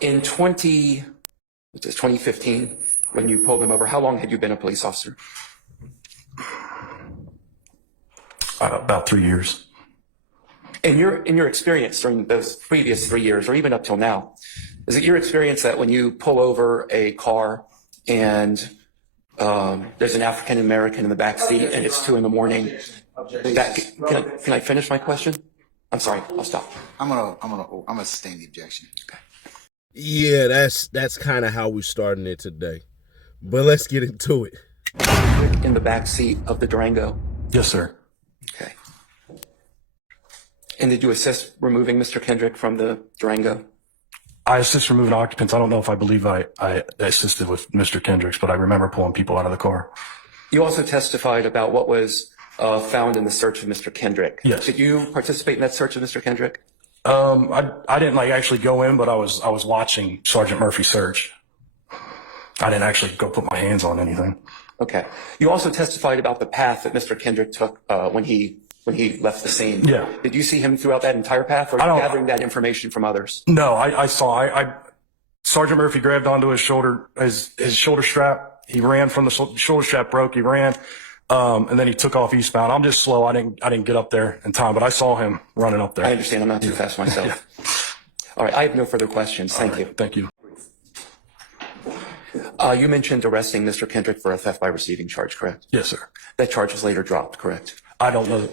In 2015, when you pulled him over, how long had you been a police officer? About 3 years. In your experience during those previous 3 years, or even up till now, is it your experience that when you pull over a car and there's an African American in the back seat and it's 2 a.m, can I finish my question? I'm sorry, I'll stop. I'm gonna sustain the objection. Okay. Yeah, that's kind of how we're starting it today. But let's get into it. In the back seat of the Durango? Yes, sir. Okay. And did you assist removing Mr. Kendrick from the Durango? I assist removing occupants. I don't know if I believe I assisted with Mr. Kendricks, but I remember pulling people out of the car. You also testified about what was found in the search of Mr. Kendrick. Yes. Did you participate in that search of Mr. Kendrick? I didn't actually go in, but I was watching Sergeant Murphy search. I didn't actually go put my hands on anything. Okay. You also testified about the path that Mr. Kendrick took when he left the scene. Yeah. Did you see him throughout that entire path, or are you gathering that information from others? No, I saw. Sergeant Murphy grabbed onto his shoulder strap. He ran from the shoulder strap broke. He ran, and then he took off eastbound. I'm just slow. I didn't get up there in time, but I saw him running up there. I understand. I'm not too fast myself. Yeah. All right. I have no further questions. Thank you. Thank you. You mentioned arresting Mr. Kendrick for a theft by receiving charge, correct? Yes, sir. That charge was later dropped, correct? I don't know.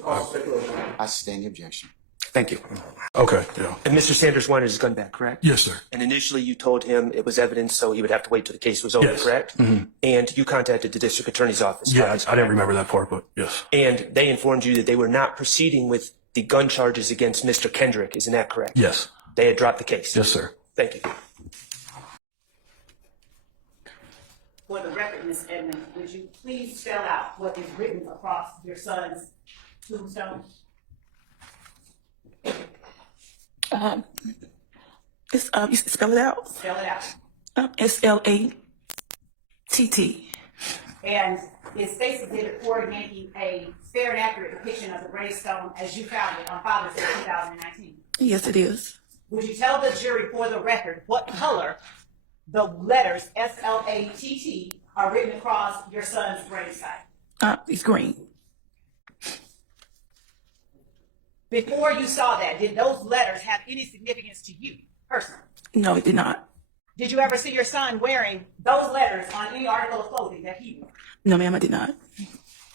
I sustain the objection. Thank you. Okay. Yeah. And Mr. Sanders wanted his gun back, correct? Yes, sir. And initially you told him it was evidence, so he would have to wait till the case was over, Yes. correct? Mm-hmm. And you contacted the district attorney's office. Yeah, I didn't remember that part, but yes. And they informed you that they were not proceeding with the gun charges against Mr. Kendrick. Isn't that correct? Yes. They had dropped the case. Yes, sir. Thank you. For the record, Ms. Edmond, would you please spell out what is written across your son's tombstone? You spell it out. Spell it out. SLATT. And is State's Exhibit 4 making a fair and accurate depiction of the gravestone as you found it on Father's Day 2019? Yes, it is. Would you tell the jury, for the record, what color the letters SLATT are written across your son's gravesite? It's green. Before you saw that, did those letters have any significance to you personally? No, it did not. Did you ever see your son wearing those letters on any article of clothing that he wore? No, ma'am, I did not.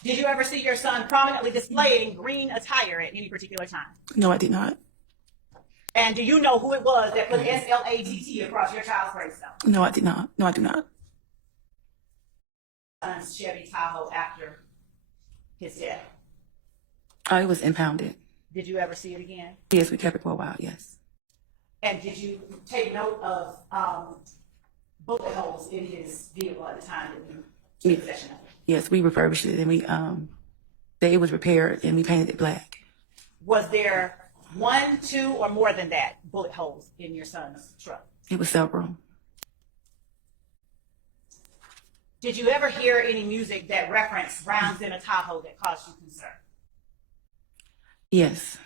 Did you ever see your son prominently displaying green attire at any particular time? No, I did not. And do you know who it was that put SLATT across your child's gravestone? No, I did not. No, I do not. Son's Chevy Tahoe after his death. It was impounded. Did you ever see it again? Yes, we kept it for a while, yes. And did you take note of bullet holes in his vehicle at the time that you took possession of it? Yes, we refurbished it and it was repaired and we painted it black. Was there 1, 2, or more than that bullet holes in your son's truck? It was several. Did you ever hear any music that referenced rounds in a Tahoe that caused you concern? Yes.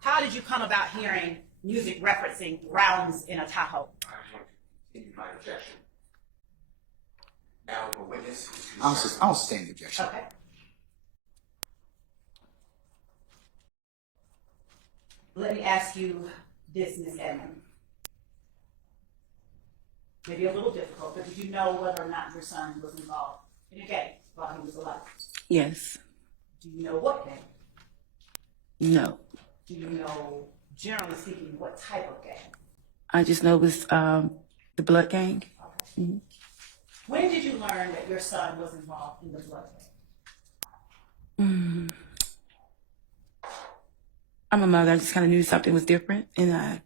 How did you come about hearing music referencing rounds in a Tahoe? I'll sustain the objection. Okay. Let me ask you this, Ms. Edmond. Maybe a little difficult, but did you know whether or not your son was involved in a game while he was alive? Yes. Do you know what game? No. Do you know, generally speaking, what type of game? I just know it was the blood gang. Okay. Mm-hmm. When did you learn that your son was involved in the blood gang? I'm a mother. I just kind of knew something was different, and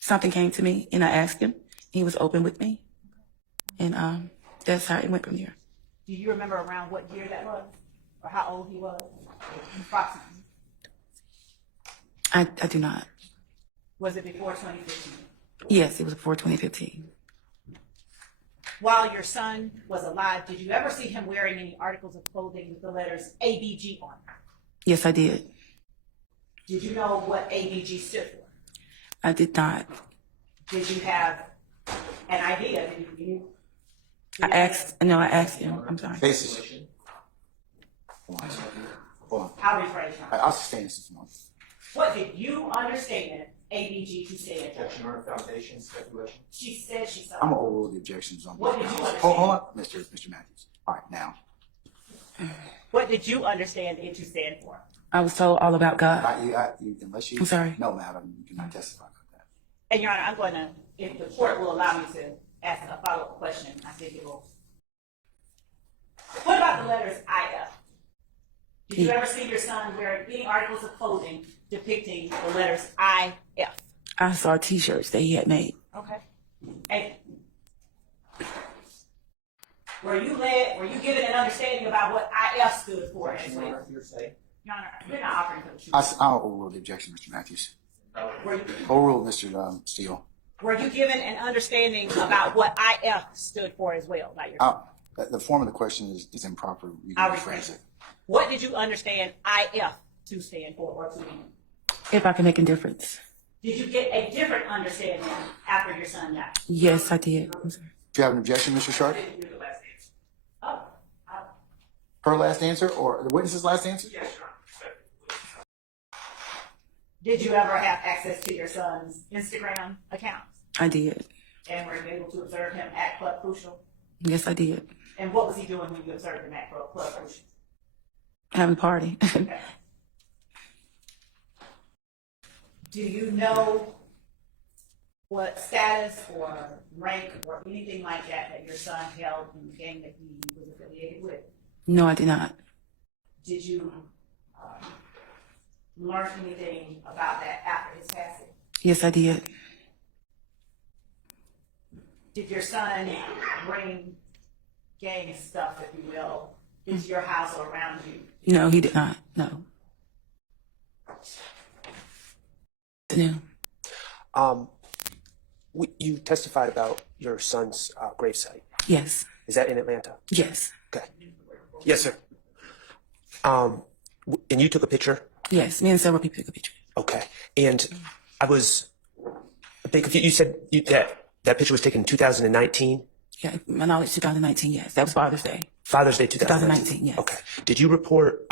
something came to me, and I asked him. He was open with me, and that's how it went from there. Do you remember around what year that was, or how old he was, approximately? I do not. Was it before 2015? Yes, it was before 2015. While your son was alive, did you ever see him wearing any articles of clothing with the letters ABG on them? Yes, I did. Did you know what ABG stood for? I did not. Did you have an idea? I asked him. I'm sorry. Faces. Hold on. Hold on. I'll rephrase now. I'll sustain this one. What did you understand ABG to stand for? Objection or foundation speculation? She said she saw. I'm gonna overrule the objections on. What did you understand? Hold on, Mr. Matthews. All right, now. What did you understand it to stand for? I was told all about God. Unless you. I'm sorry. No, madam, you cannot testify about that. And Your Honor, I'm going to, if the court will allow me to ask a follow-up question, I think it will. What about the letters IF? Did you ever see your son wearing any articles of clothing depicting the letters IF? I saw T-shirts that he had made. Okay. And were you given an understanding about what IF stood for as well? Your Honor, we're not offering for the truth. I'll overrule the objection, Mr. Matthews. Overrule, Mr. Steele. Were you given an understanding about what IF stood for as well by your The form of the question is improper. You I'll can rephrase rephrase it. What did you understand IF to stand for or to mean? If I can make a difference. Did you get a different understanding after your son died? Yes, I did. I'm sorry. Do you have an objection, Mr. Sharp? Oh, Her last answer or the witness's last answer? yes, Your Honor. Did you ever have access to your son's Instagram account? I did. And were you able to observe him at Club Crucial? Yes, I did. And what was he doing when you observed him at Club Crucial? Having a party. Okay. Do you know what status or rank or anything like that your son held in the gang that he was affiliated with? No, I did not. Did you learn anything about that after his passing? Yes, I did. Did your son bring gang stuff, if you will, into your house or around you? No, he did not. No. No. You testified about your son's gravesite. Yes. Is that in Atlanta? Yes. Okay. Yes, sir. And you took a picture? Yes. Me and several people took a picture. Okay. And I was a bit confused. You said that picture was taken in 2019? Yeah, my knowledge, 2019, yes. That was Father's Day. Father's Day 2019? 2019, yes. Okay. Did you report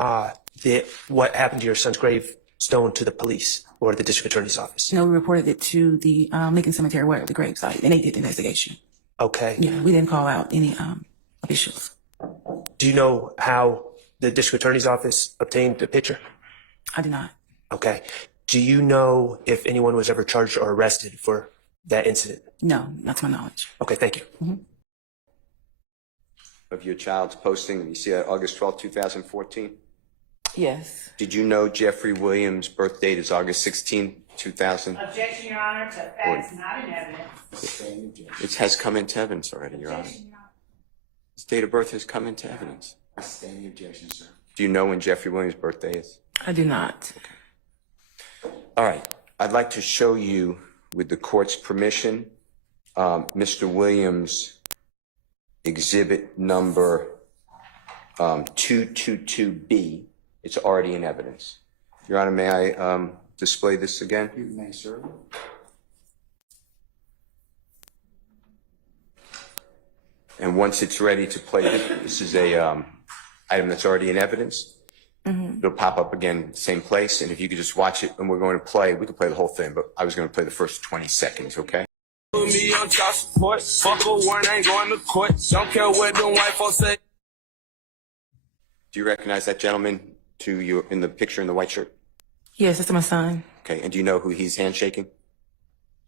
what happened to your son's gravestone to the police or the district attorney's office? No, we reported it to the Lincoln Cemetery where the gravesite, and they did the investigation. Okay. Yeah, we didn't call out any officials. Do you know how the district attorney's office obtained the picture? I did not. Okay. Do you know if anyone was ever charged or arrested for that incident? No, not to my knowledge. Okay, thank you. Of your child's posting, you see that August 12, 2014? Yes. Did you know Jeffrey Williams' birth date is August 16, 2000? Objection, Your Honor, to facts not in evidence. It has come into evidence already, Your Honor. Objection, Your Honor. His date of birth has come into evidence. I sustain the objection, sir. Do you know when Jeffrey Williams' birthday is? I do not. All right. I'd like to show you, with the court's permission, Mr. Williams' exhibit number 222B. It's already in evidence. Your Honor, may I display this again? You may, sir. And once it's ready to play, this is a item that's already in evidence. It'll pop up again, same place. And if you could just watch it, and we're going to play, we can play the whole thing, but I was going to play the first 20 seconds, okay? Me on child support. Fuck a warrant, ain't going to court. Don't care what them white folks say. Do you recognize that gentleman to you in the picture in the white shirt? Yes, that's my son. Okay. And do you know who he's handshaking?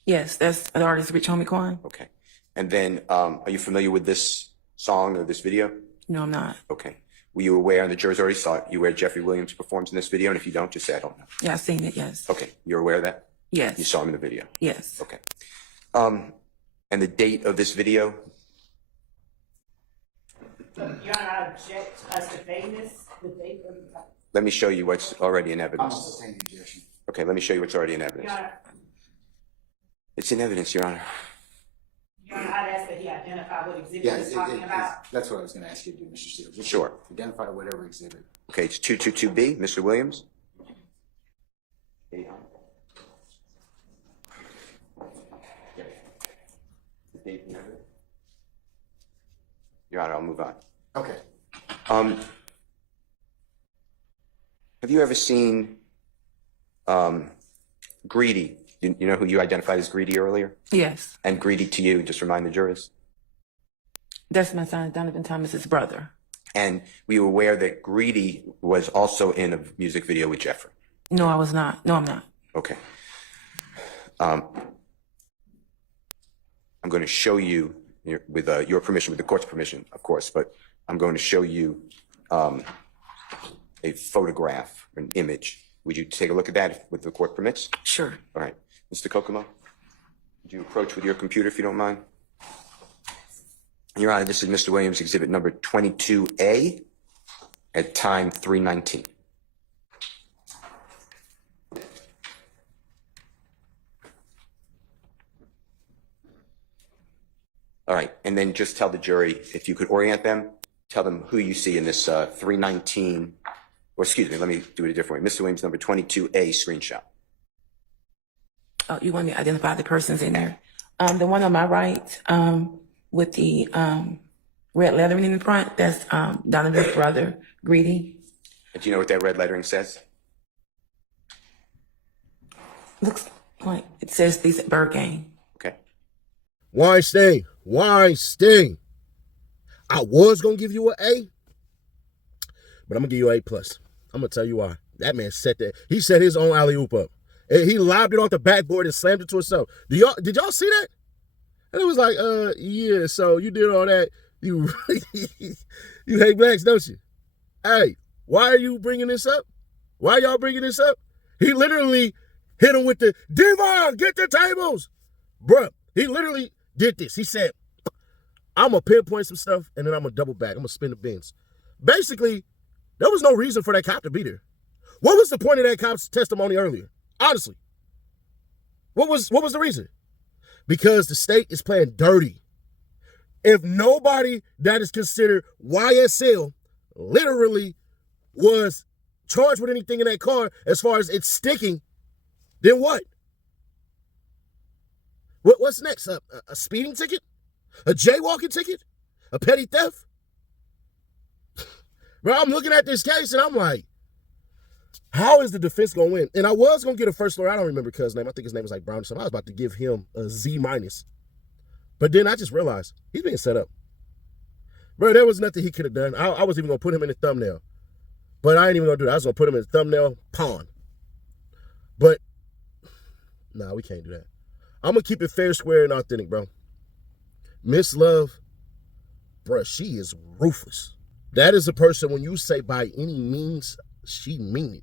Yes, that's the artist Rich Homie Quan. Okay. And then, are you familiar with this song or this video? No, I'm not. Okay. Were you aware, and the jurors already saw it, you aware Jeffrey Williams performs in this video? And if you don't, just say, I don't know. Yeah, I've seen it, yes. Okay. You're aware of that? Yes. You saw him in the video? Yes. Okay. And the date of this video? Your Honor, I object as to vagueness, the date of the. Let me show you what's already in I'm evidence. sustaining the objection. Okay, let me show you what's already in evidence. Your Honor, It's in evidence, Your Honor. Your Honor, I'd ask that he identify what exhibit Yeah, he's talking about. that's what I was going to ask you to do, Mr. Steele. Just Sure. Identify whatever exhibit. Okay, it's 222B, Mr. Williams. date and everything? Your Honor, I'll move on. Okay. Have you ever seen Greedy? You know who you identified as Greedy earlier? Yes. And Greedy to you, just remind the jurors. That's my son, Donovan Thomas's brother. And were you aware that Greedy was also in a music video with Jeffrey? No, I was not. No, I'm not. Okay. I'm going to show you, with your permission, with the court's permission, of course, but I'm going to show you a photograph, an image. Would you take a look at that with the court permits? Sure. All right. Mr. Kokomo, would you approach with your computer if you don't mind? Your Honor, this is Mr. Williams' exhibit number 22A at time 3:19. All right, and then just tell the jury, if you could orient them, tell them who you see in this 319, or excuse me, let me do it a different way. Mr. Williams, number 22A screenshot. Oh, you want me to identify the persons in there? The one on my right, with the red lettering in the front, that's Donovan's brother, Greedy. And do you know what that red lettering says? Looks like it says decent bird game. Okay. Weinstein. I was gonna give you an A, but I'm gonna give you an A+. I'm gonna tell you why. That man set that. He set his own alley-oop up. And he lobbed it off the backboard and slammed it to himself. Did y'all see that? And it was like, yeah, so you did all that. You you hate blacks, don't you? Hey, why are you bringing this up? Why are y'all bringing this up? He literally hit him with the, Devon, get the tables. Bruh, he literally did this. He said, I'm going to pinpoint some stuff, and then I'm going to double back. I'm going to spin the bins. Basically, there was no reason for that cop to be there. What was the point of that cop's testimony earlier? Honestly. What was the reason? Because the state is playing dirty. If nobody that is considered YSL literally was charged with anything in that car as far as it's sticking, then what? What's next? A speeding ticket? A jaywalking ticket? A petty theft? Bro, I'm looking at this case and I'm like, how is the defense going to win? And I was going to get a first lawyer. I don't remember his name. I think his name was like Brown or something. I was about to give him a Z-. But then I just realized he's being set up. Bro, there was nothing he could have done. I was even going to put him in the thumbnail. But I ain't even going to do that. I was going to put him in the thumbnail pawn. But, nah, we can't do that. I'm going to keep it fair, square, and authentic, bro. Miss Love, bro, she is ruthless. That is a person, when you say by any means, she mean it.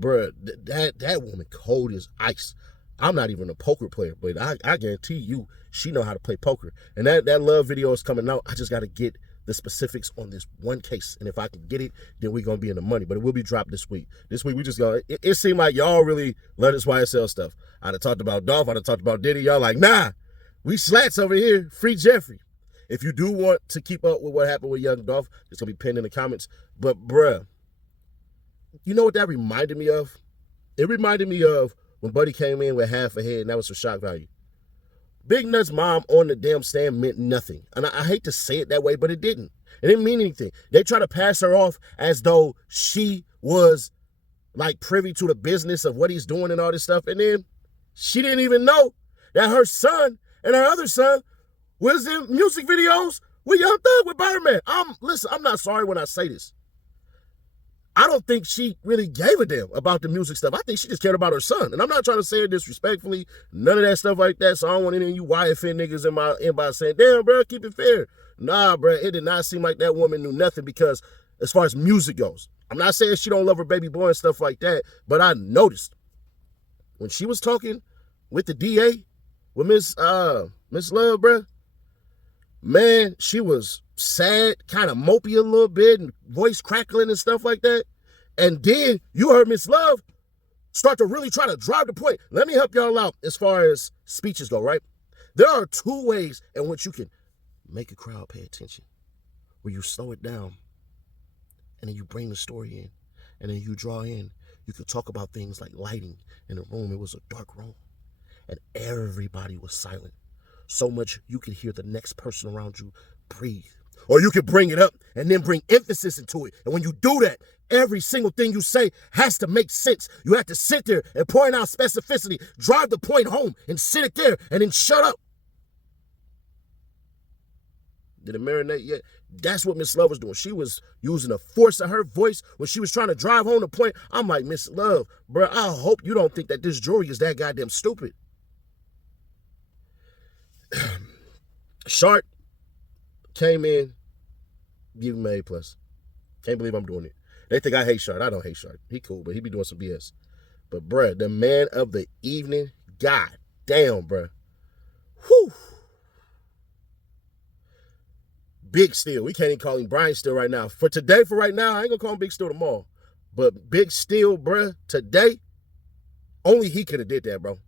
Bruh, that woman cold as ice. I'm not even a poker player, but I guarantee you, she know how to play poker. And that Love video is coming out. I just got to get the specifics on this one case. And if I can get it, then we're going to be in the money. But it will be dropped this week. This week, we just going to, it seemed like y'all really love this YSL stuff. I'd have talked about Dolph. I'd have talked about Diddy. Y'all like, nah, we slats over here. Free Jeffrey. If you do want to keep up with what happened with Young Dolph, it's going to be pinned in the comments. But, bruh, you know what that reminded me of? It reminded me of when Buddy came in with half a head, and that was for shock value. Big Nut's mom on the damn stand meant nothing. And I hate to say it that way, but it didn't. It didn't mean anything. They try to pass her off as though she was like privy to the business of what he's doing and all this stuff. And then she didn't even know that her son and her other son was in music videos with Young Thug, with Birdman. Listen, I'm not sorry when I say this. I don't think she really gave a damn about the music stuff. I think she just cared about her son. And I'm not trying to say it disrespectfully, none of that stuff like that. So I don't want any of you YFN niggas in my inbox saying, damn, bro, keep it fair. Nah, bro, it did not seem like that woman knew nothing, because as far as music goes, I'm not saying she don't love her baby boy and stuff like that, but I noticed when she was talking with the DA, with Miss Love, bro, man, she was sad, kind of mopey a little bit, and voice crackling and stuff like that. And then you heard Miss Love start to really try to drive the point. Let me help y'all out as far as speeches go, right? There are two ways in which you can make a crowd pay attention, where you slow it down, and then you bring the story in, and then you draw in. You could talk about things like lighting in the room. It was a dark room, and everybody was silent. so much you can hear the next person around you breathe. Or you can bring it up and then bring emphasis into it. And when you do that, every single thing you say has to make sense. You have to sit there and point out specificity, drive the point home and sit it there and then shut up. Did it marinate yet? That's what Miss Love was doing. She was using the force of her voice when she was trying to drive home the point. I'm like, Miss Love, bro, I hope you don't think that this jury is that goddamn stupid. Shark came in, give him an A+. Can't believe I'm doing it. They think I hate Shark. I don't hate Shark. He cool, but he be doing some BS. But, bruh, the man of the evening, god damn, bruh. Whew. Big Steel. We can't even call him Brian Steel right now. For right now, I ain't gonna call him Big Steel tomorrow. But Big Steel, bruh, today, only he could have did that, bro.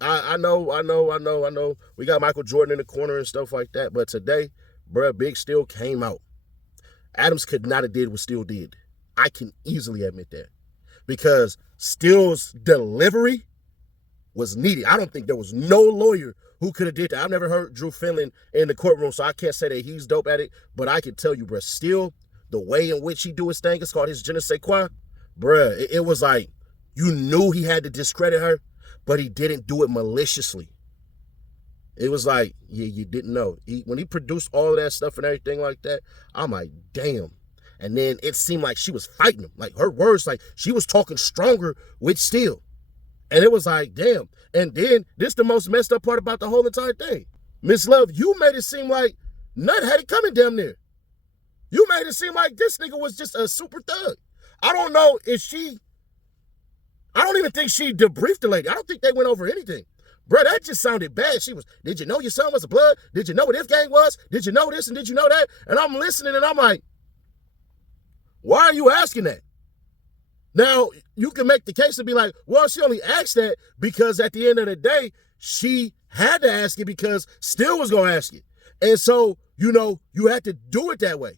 I know. We got Michael Jordan in the corner and stuff like that. But today, bruh, Big Steel came out. Adams could not have did what Steel did. I can easily admit that. Because Steel's delivery was needed. I don't think there was no lawyer who could have did that. I've never heard Drew Finland in the courtroom, so I can't say that he's dope at it. But I can tell you, bruh, Steel, the way in which he do his thing, it's called his je ne sais quoi. Bruh, it was like, you knew he had to discredit her, but he didn't do it maliciously. It was like, yeah, you didn't know. When he produced all of that stuff and everything like that, I'm like, damn. And then it seemed like she was fighting him. Like, her words, like, she was talking stronger with Steel. And it was like, damn. And then, this the most messed up part about the whole entire thing. Miss Love, you made it seem like Nut had it coming damn near. You made it seem like this nigga was just a super thug. I don't know if I don't even think she debriefed the lady. I don't think they went over anything. Bro, that just sounded bad. Did you know your son was a blood? Did you know what If Gang was? Did you know this and did you know that? And I'm listening and I'm like, why are you asking that? Now, you can make the case and be like, well, she only asked that because at the end of the day, she had to ask it because Steel was going to ask it. And so, you had to do it that way.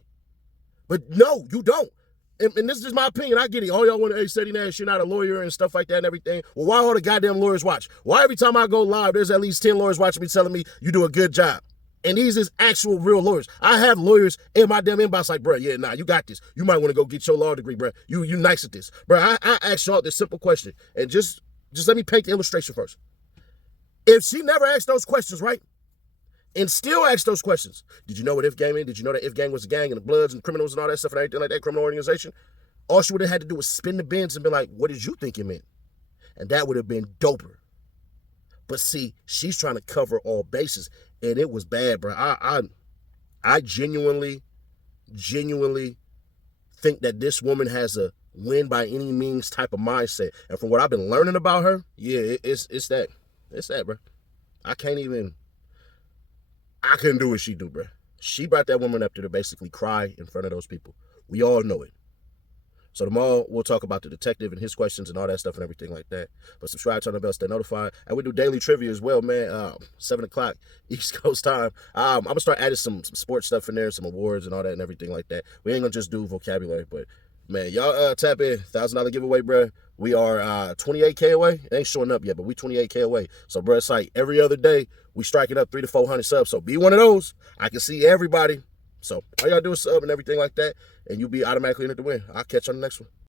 But no, you don't. And this is my opinion. I get it. All y'all want to say that you're not a lawyer and stuff like that and everything. Well, why all the goddamn lawyers watch? Why every time I go live, there's at least 10 lawyers watching me telling me you do a good job? And these is actual real lawyers. I have lawyers in my damn inbox like, bro, yeah, nah, you got this. You might want to go get your law degree, bro. You nice at this. Bro, I asked y'all this simple question. And just let me paint the illustration first. If she never asked those questions, right? And still asked those questions. Did you know what If Gang is? Did you know that If Gang was a gang and the Bloods and criminals and all that stuff and everything like that, criminal organization? All she would have had to do was spin the bins and be like, what did you think it meant? And that would have been doper. But see, she's trying to cover all bases. And it was bad, bro. I genuinely think that this woman has a win by any means type of mindset. And from what I've been learning about her, yeah, it's that. It's that, bro. I couldn't do what she do, bro. She brought that woman up there to basically cry in front of those people. We all know it. So tomorrow, we'll talk about the detective and his questions and all that stuff and everything like that. But subscribe, turn the bell, stay notified. And we do daily trivia as well, man. 7 o'clock East Coast time. I'm going to start adding some sports stuff in there, some awards and all that and everything like that. We ain't going to just do vocabulary, but man, y'all tap in. $1,000 giveaway, bro. We are 28K away. It ain't showing up yet, but we 28K away. So, bro, it's like every other day, we striking up 300 to 400 subs. So be one of those. I can see everybody. So all y'all do is sub and everything like that, and you'll be automatically in it to win. I'll catch you on the next one.